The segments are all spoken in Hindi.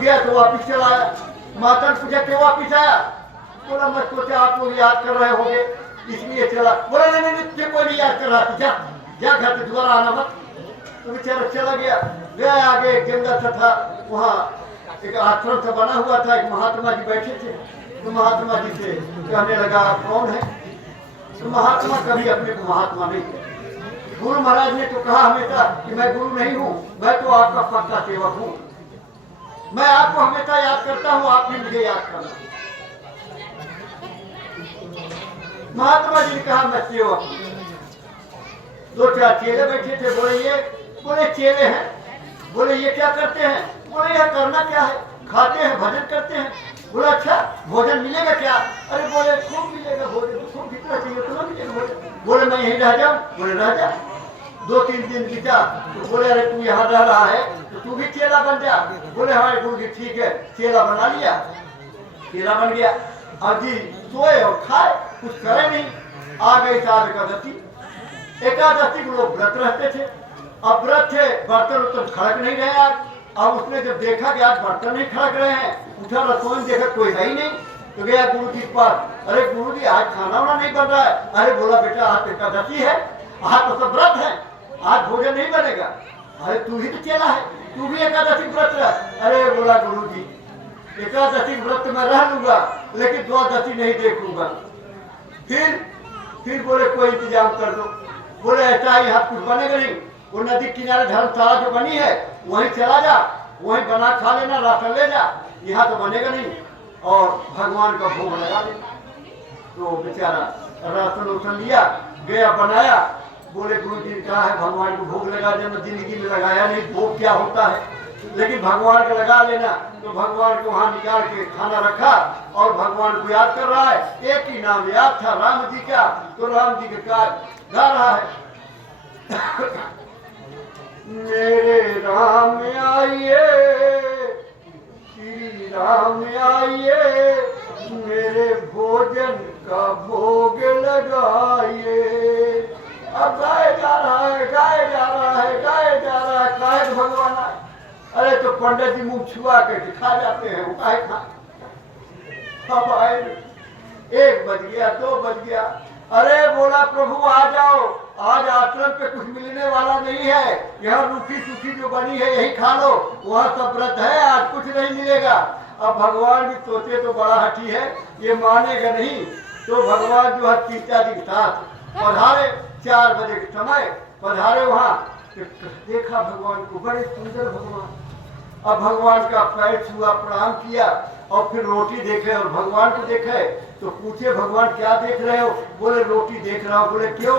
गया तो वापिस चला आया। माता ने पूछा क्यों वापिस आया? बोला मैं सोचा आप लोग याद कर रहे होंगे इसलिए चला। बोला नहीं नहीं नहीं कोई नहीं याद कर रहा था, जा जा घर पे दोबारा आना मत। तो बेचारा चला गया। गया आगे एक जंगल सा था, वहाँ एक आश्रम सा बना हुआ था। एक महात्मा जी बैठे थे। तो महात्मा जी से कहने लगा आप कौन है? तो महात्मा कभी अपने को महात्मा नहीं थे। गुरु महाराज ने तो कहा हमेशा कि मैं गुरु नहीं हूँ, मैं तो आपका पक्का सेवक हूँ, मैं आपको हमेशा याद करता हूँ, आप भी मुझे याद करना। महात्मा जी ने कहा मैं सेवक हूँ। दो चार चेले बैठे थे। बोले चेले हैं। बोले ये क्या करते हैं? बोले यह करना क्या है? खाते हैं, भजन करते हैं। बोले अच्छा भोजन मिलेगा क्या? अरे बोले खूब मिलेगा भोजन, खूब कितना चाहिए तुम्हें मिलेगा भोजन। बोले मैं यहीं रह जाऊँ? बोले रह जा। 2-3 दिन बीता तो बोले अरे तू यहाँ रह रहा है तो तू भी चेला बन जा। बोले हमारे गुरु जी ठीक है, चेला बना लिया, चेला बन गया। अब जी सोए और खाए, कुछ करे नहीं। आ गई साल एकादशी। एकादशी को लोग व्रत रहते थे। अब व्रत थे, बर्तन उर्तन खड़क नहीं रहे आज। अब उसने जब देखा कि आज बर्तन नहीं खड़क रहे हैं, उठा रसोई में देखा कोई है ही नहीं, तो गया गुरु जी के पास। अरे गुरु जी आज खाना वाना नहीं बन रहा है। अरे बोला बेटा आज एकादशी है, आज तो सब व्रत है, आज भोजन नहीं बनेगा। अरे तू ही तो चेला है, तू भी एकादशी व्रत रह। अरे बोला गुरु जी एकादशी व्रत में रह लूंगा लेकिन द्वादशी नहीं देखूंगा। फिर बोले कोई इंतजाम कर दो। बोले ऐसा ही हाथ कुछ बनेगा नहीं, वो नदी किनारे धर्मशाला जो बनी है वहीं चला जा, वहीं बना खा लेना, राशन ले जा, यहाँ तो बनेगा नहीं, और भगवान का भोग लगा लेना। तो बेचारा राशन उसन लिया, गया बनाया। बोले गुरु जी ने कहा है भगवान को भोग लगा देना, जिंदगी में लगाया नहीं, भोग क्या होता है, लेकिन भगवान को लगा लेना। तो भगवान को वहां निकाल के खाना रखा और भगवान को याद कर रहा है। एक ही नाम याद था राम जी का, तो राम जी के कार्य गा रहा है। मेरे राम आइए, श्री राम आइए, मेरे भोजन का भोग लगाइए। अब गाए जा रहा है, गाए जा रहा है, गाए जा रहा है। काहे भगवान आए? अरे तो पंडित जी मुंह छुआ के खा जाते हैं, वो काहे खा? अब आए 1 बज गया, 2 बज गया। अरे बोला प्रभु आ जाओ, आज आश्रम पे कुछ मिलने वाला नहीं है, यहाँ रूखी सूखी जो बनी है यही खा लो, वहाँ सब व्रत है, आज कुछ नहीं मिलेगा। अब भगवान भी सोचे तो बड़ा हठी है, ये मानेगा नहीं। तो भगवान जो है सीता जी के साथ पधारे, 4 बजे के समय पधारे वहाँ। देखा भगवान को, बड़े सुंदर भगवान। अब भगवान का पैर छुआ, प्रणाम किया और फिर रोटी देखे और भगवान को देखे। तो पूछे भगवान क्या देख रहे हो? बोले रोटी देख रहा हो। बोले क्यों?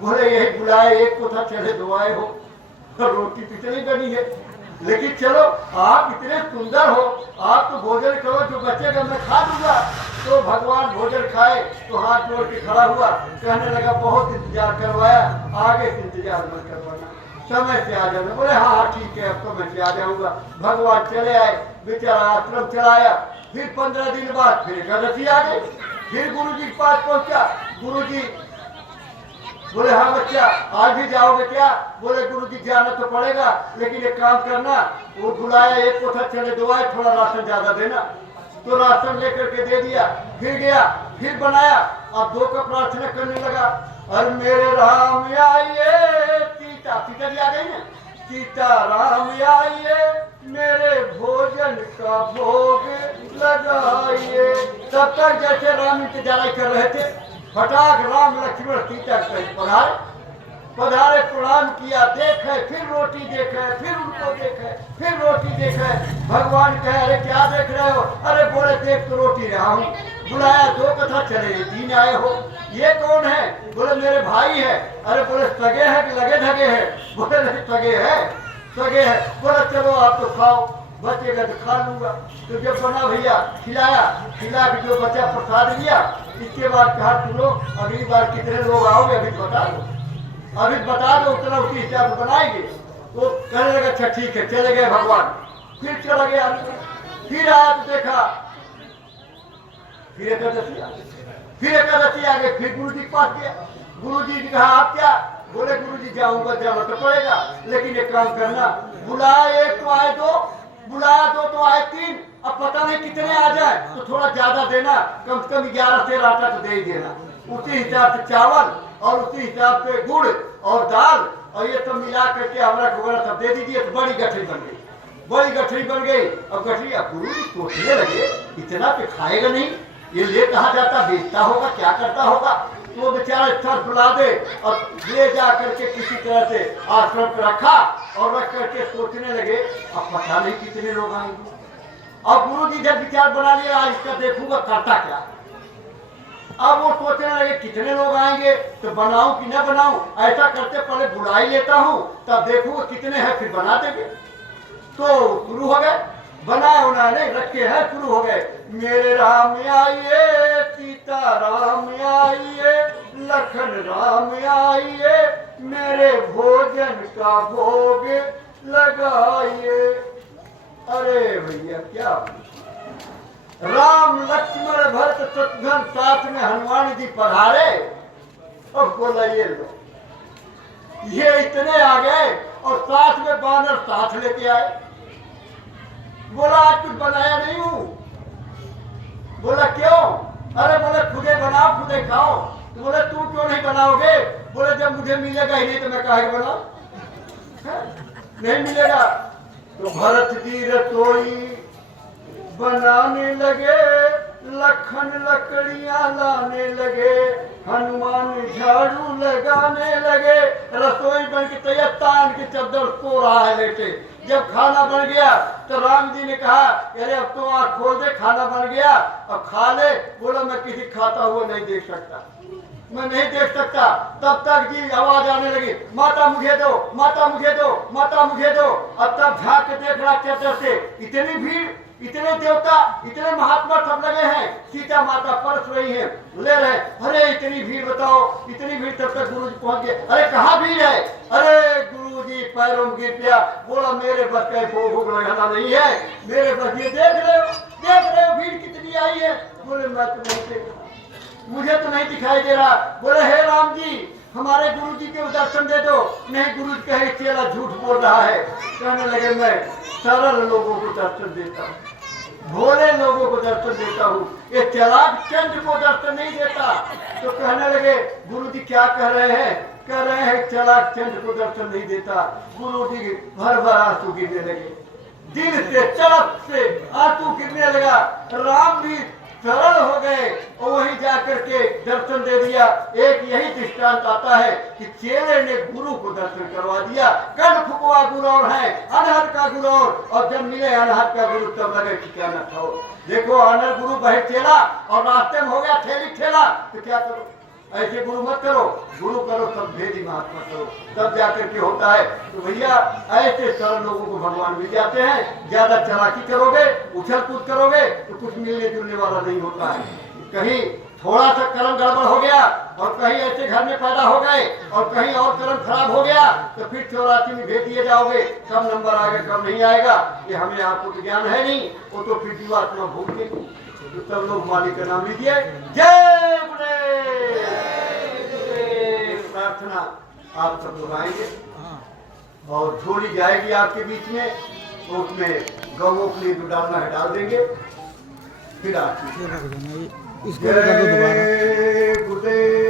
बोले यही बुलाए, एक को था चले 2 आए हो। तो रोटी कितनी बनी है, लेकिन चलो आप इतने सुंदर हो, आप तो भोजन करो, जो बचेगा मैं खा दूंगा। तो भगवान भोजन खाए तो हाथ जोड़ के खड़ा हुआ, कहने लगा बहुत इंतजार करवाया, आगे से इंतजार मत करवाना, समय से आ जाना। बोले हाँ हाँ ठीक है, अब तो मैं से आ जाऊंगा। भगवान चले आए, बेचारा आश्रम चलाया। फिर 15 दिन बाद फिर एकादशी आ गई। फिर गुरु जी के पास पहुंचा। गुरु जी बोले हाँ बच्चा आज भी जाओगे क्या? बोले गुरु जी जाना तो पड़ेगा, लेकिन एक काम करना, वो बुलाया, एक को था चले 2 आए, थोड़ा राशन ज्यादा देना। तो राशन लेकर के दे दिया। फिर गया, फिर बनाया। अब 2 का प्रार्थना करने लगा, और मेरे राम आइए, सीता सीता जी आ गई ना, सीता राम आइए, मेरे भोजन का भोग लगाइए। तब तक जैसे राम इंतजार कर रहे थे, फटाक राम लक्ष्मण सीता पधारे, प्रणाम किया, देखे, फिर रोटी देखे, फिर उनको देखे, फिर रोटी देखे। भगवान कहे अरे क्या देख रहे हो? अरे बोले देख तो रोटी रहा हूँ। बुलाया, 2 कथा चले 3 आए हो, ये कौन है? बोले मेरे भाई है। अरे बोले सगे है कि लगे धगे है? बोले नहीं सगे है, सगे है। बोले चलो आप तो खाओ, बचेगा तो खा लूंगा। तो जब बना भैया खिलाया, खिला के जो बच्चा प्रसाद लिया, इसके बाद कहा तुम लोग अगली बार कितने लोग आओगे अभी बता दो, अभी बता दो, उतना उसी हिसाब से बनाएंगे। तो कहने लगा अच्छा ठीक है। चले गए भगवान। फिर चला गया, फिर आया तो देखा फिर एकादशी आ गई। फिर गुरु जी के पास गया। गुरु जी ने कहा आप क्या? बोले गुरु जी जाऊंगा, जाना तो पड़ेगा, लेकिन एक काम करना, बुलाया 1 तो आए 2, बुलाया 2 तो तो आए 3, अब पता नहीं कितने आ जाए, तो थोड़ा ज्यादा देना, कम से कम 11 13 आटा तो दे ही देना। उसी हिसाब से चावल और उसी हिसाब से गुड़ और दाल और ये सब मिला करके अमरख वगैरह सब दे दीजिए। तो बड़ी गठरी बन गई, बड़ी गठरी बन गई। अब गठरी अब गुरु जी सोचने लगे इतना पे खाएगा नहीं, ये ले कहाँ जाता, बेचता होगा, क्या करता होगा। तो बेचारा स्थल बुला दे और ले जा करके किसी तरह से आश्रम पे रखा और रख करके सोचने लगे अब पता नहीं कितने लोग आएंगे। अब गुरु जी जब विचार बना लिया आज इसका देखूंगा करता क्या। अब वो सोचने लगे कितने लोग आएंगे तो बनाऊं कि न बनाऊं, ऐसा करते पहले बुला ही लेता हूं तब देखूंगा कितने हैं फिर बना देंगे। तो शुरू हो गए, बनाए उन्होंने रखे हैं, शुरू हो गए। मेरे राम आइए, सीता राम आइए, लखन राम आइए, मेरे भोजन का भोग लगाइए। अरे भैया क्या राम लक्ष्मण भरत शत्रुघ्न साथ में हनुमान जी पधारे और बोला ये लो, ये इतने आ गए और साथ में बानर साथ लेके आए। बोला आज कुछ बनाया नहीं हूं। बोला क्यों? अरे बोले खुदे बनाओ खुदे खाओ। तो बोले तू क्यों नहीं बनाओगे? बोले जब मुझे मिलेगा ही नहीं तो मैं काहे बनाऊं, नहीं मिलेगा। तो भरत जी रसोई बनाने लगे, लखन लकड़ियां लाने लगे, हनुमान झाड़ू लगाने लगे। रसोई बन के तैयार, तान के चद्दर सो रहा है लेटे। जब खाना बन गया तो राम जी ने कहा अरे अब तो आँख खोल दे, खाना बन गया अब खा ले। बोला मैं किसी खाता हुआ नहीं देख सकता, मैं नहीं देख सकता। तब तक जी आवाज आने लगी माता मुझे दो, माता मुझे दो, माता मुझे दो। अब तब झाँक के देख रहा चद्दर से इतनी भीड़, इतने देवता, इतने महात्मा सब लगे हैं। सीता माता परस रही हैं, ले रहे। अरे इतनी भीड़ बताओ, इतनी भीड़। तब तक गुरु जी पहुंच गए। अरे कहाँ भीड़ है? अरे गुरु जी पैरों में गिर गया। बोला मेरे बस का भोग लगाना नहीं है, मेरे बस ये देख रहे हो भीड़ कितनी आई है। बोले मैं तो नहीं देख रहा, मुझे तो नहीं दिखाई दे रहा। बोले हे राम जी हमारे गुरु जी के दर्शन दे दो। नहीं गुरु जी कहे चेला झूठ बोल रहा है। कहने लगे मैं सरल लोगों को दर्शन देता हूँ, भोले लोगों को दर्शन देता हूँ, ये चालाक चंद्र को दर्शन नहीं देता। तो कहने लगे गुरु जी क्या कह रहे हैं? कह रहे हैं चालाक चंद्र को दर्शन नहीं देता। गुरु जी भर भर आंसू गिरने लगे, दिल से चलक से आंसू गिरने लगा। राम भी सरल हो गए और वहीं जाकर के दर्शन दे दिया। एक यही दृष्टांत आता है कि चेले ने गुरु को दर्शन करवा दिया। कण फुकवा गुरु और है, अनहद का गुरु और जब मिले अनहद का गुरु तब लगे कि क्या न था। देखो अनहद गुरु बहे चेला और रास्ते में हो गया ठेली ठेला, तो क्या करो? ऐसे गुरु मत करो, गुरु करो तब भेदी महात्मा करो, तब जाकर के होता है। तो भैया ऐसे सरल लोगों को भगवान मिल जाते हैं। ज्यादा चालाकी करोगे, उछल कूद करोगे तो कुछ मिलने जुलने वाला नहीं होता है। कहीं थोड़ा सा कर्म गड़बड़ हो गया और कहीं ऐसे घर में पैदा हो गए और कहीं और कर्म खराब हो गया तो फिर 84 में भेज दिए जाओगे। कम नंबर आएगा कम नहीं आएगा, ये हमें आपको ज्ञान है नहीं। वो तो फिर जीवात्मा भूल के तो सब लोग मालिक का नाम लीजिए। जय गुरुदेव। प्रार्थना आप सब लोग आएंगे और झोली जाएगी आपके बीच में, तो उसमें गौओं के लिए जो डालना है डाल देंगे। फिर आप जय गुरुदेव।